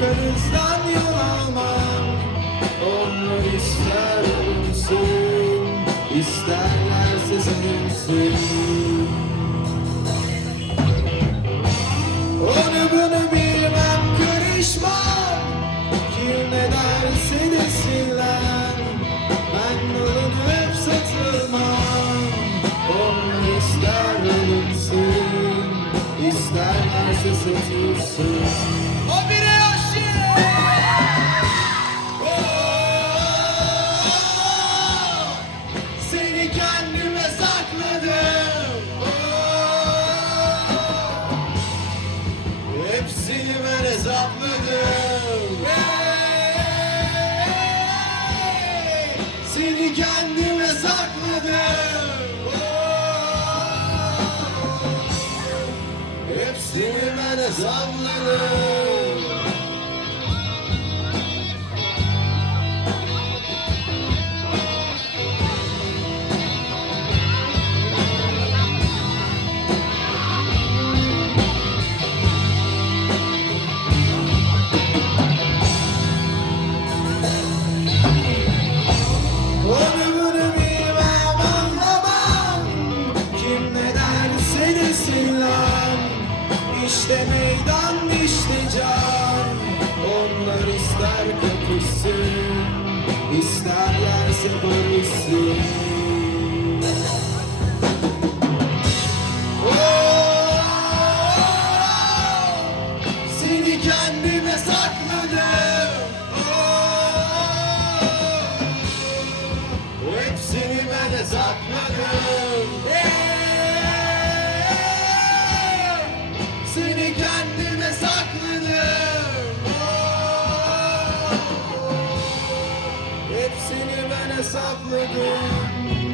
arkanızdan yol almam Onlar ister ölümsün İsterlerse sevinsin Onu bunu bilmem karışmam Kim ne derse desinler. Ben alınıp satılmam Onlar ister ölümsün İsterlerse satılsın hesapladım. Hey! Seni kendime sakladım. Oh! Hepsini ben hesapladım İşte meydan işte can. Onlar ister kapışsın İsterlerse barışsın Hepsini ben hesapladım